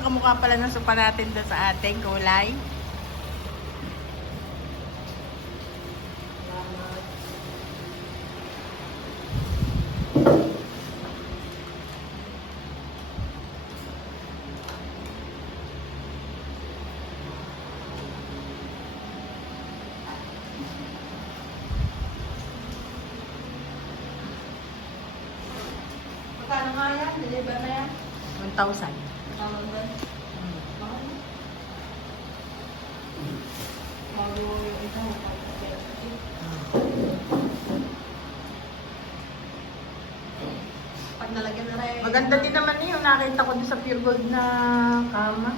sobrang kamukha pala ng sopa natin doon sa ating kulay. Magkano nga yan? Deliver na yan? 1,000. Tawag ba? Mahal. Bago yung isa, pag nalagyan na rin. Maganda din naman yun. Nakita ko doon sa Pure Gold na kama.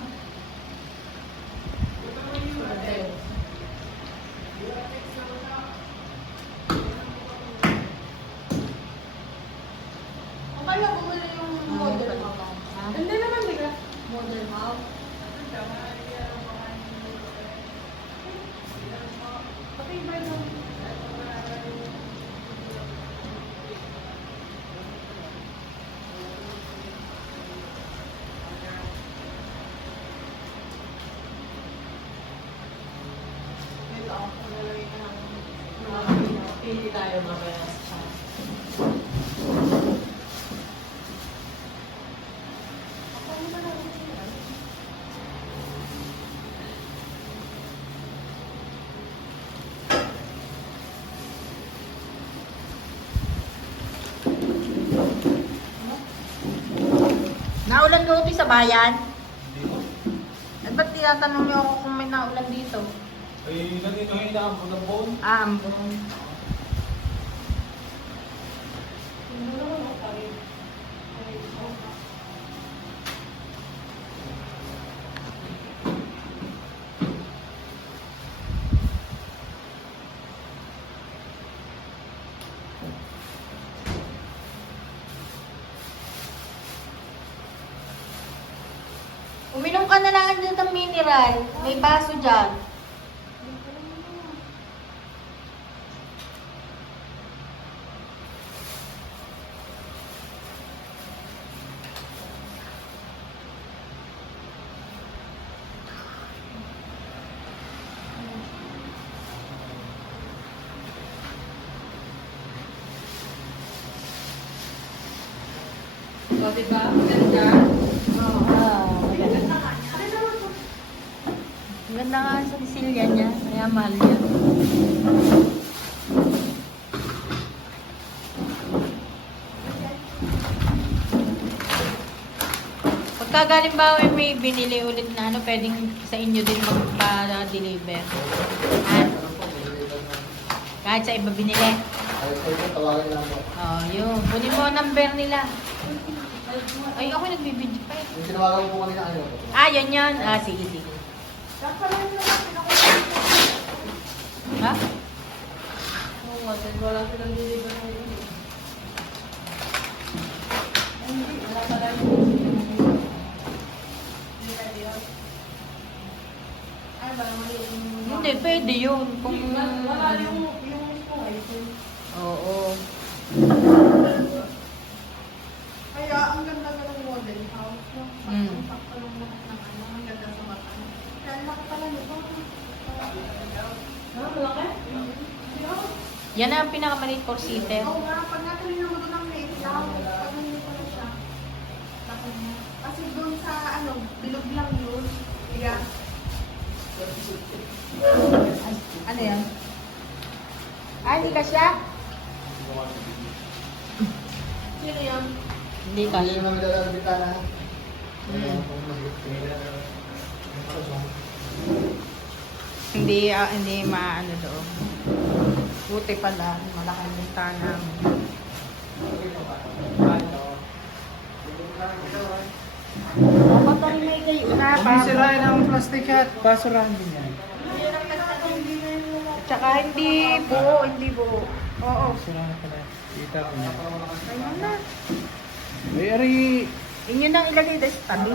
O kaya bumuli yung model house. Hindi naman nila. Model house. Pati ba yung... Ito ako, nalalagay ka ng pili tayo mamaya sa Naulan ka sa bayan? Hindi mo. At ba't tinatanong niyo ako kung may naulan dito? Ay, ganito yung inaambon ng phone. Ah, ambon. Uminom ka na lang dyan ng mineral. May baso dyan. O, diba? Ganda. Ang ganda nga sa Sicilia niya. Kaya mahal niya. Pagka galing ba may binili ulit na ano, pwedeng sa inyo din magpa-deliver. Kahit sa iba binili. Tawagan lang po. Oh, yun. Kunin mo ang number nila. Ay, ako nagbibidyo pa eh. Yung tinawagan ko kanina ano? Ah, yan yun. Ah, sige, sige. Ha? Oo nga, dahil wala silang deliver ngayon. Hindi, wala pala yung hindi pwede yun. Ay, ba naman yung... Hindi, pwede yun. Kung... Wala yung mismo item. Oo. Kaya ang ganda ka ng model house, no? Mm. Sakto ng lahat ng ano, ang ganda sa mata. Kaya ang laki pala nito. Ah, malaki? Yan na ang pinakamaliit four-seater. Oo nga, pag natuloy mo doon ang maliit lang, pag hindi pa na siya. Laki niya. Kasi doon sa ano, bilog lang yun. Kaya, Ano yan? Ah, hindi ka siya? sino yan? Hindi ka. Hindi naman dala ng bitana. Hindi, hindi maano doon. Buti pala, malaking bintana. Dapat tayo may kayo na. Kung sirain ang plastic at basurahan din yan. Tsaka hindi buo, hindi buo. Oo. Basurahan pala. Kita ko niya. Ayun na. Ay, ari. Inyo nang ilagay doon sa tabi.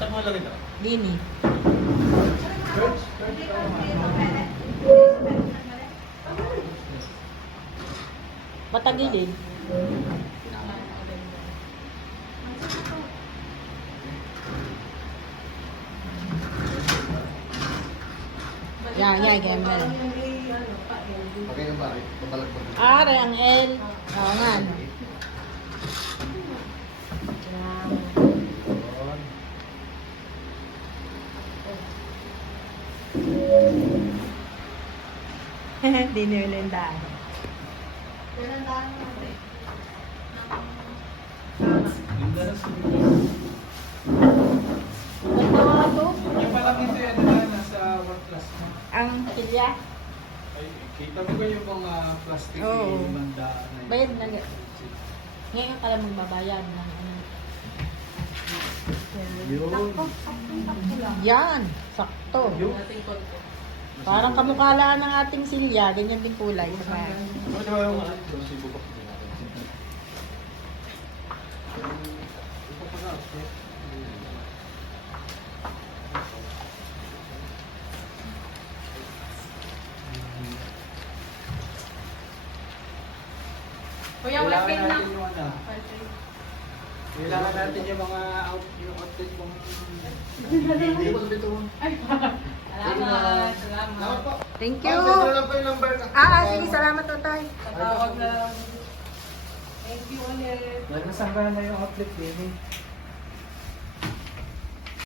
Saan mo lagay ito? Dini. Matagilid. Yan, ganyan. Okay na ba? Pabalag mo. R ang L. Oo nga, no? Yan. Hindi nila yung daan. Ganun tayo natin. Yung dalas ko. Ganda nga to. Yung palang ito yan na nasa work class mo. Ang silya. Ay, kita mo ba yung mga plastic Oo. manda na yun? Bayad na. Ngayon ka lang magbabayad ng ano. Yun. Sakto lang. Yan, sakto. Yun. Parang kamukha lang ng ating silya, ganyan din kulay. Ano ba yung yung sibubok din natin? Ito pa nga, okay. Kuya, Kailangan wiping na. natin yung ano. Kailangan natin yung mga yung outfit kong Hindi ko dito. Salamat. Salamat po. Thank you. Ito lang po yung number. Sige, salamat po tayo. Tatawag na lang. Thank you ulit. Nasangga na yung outfit din eh.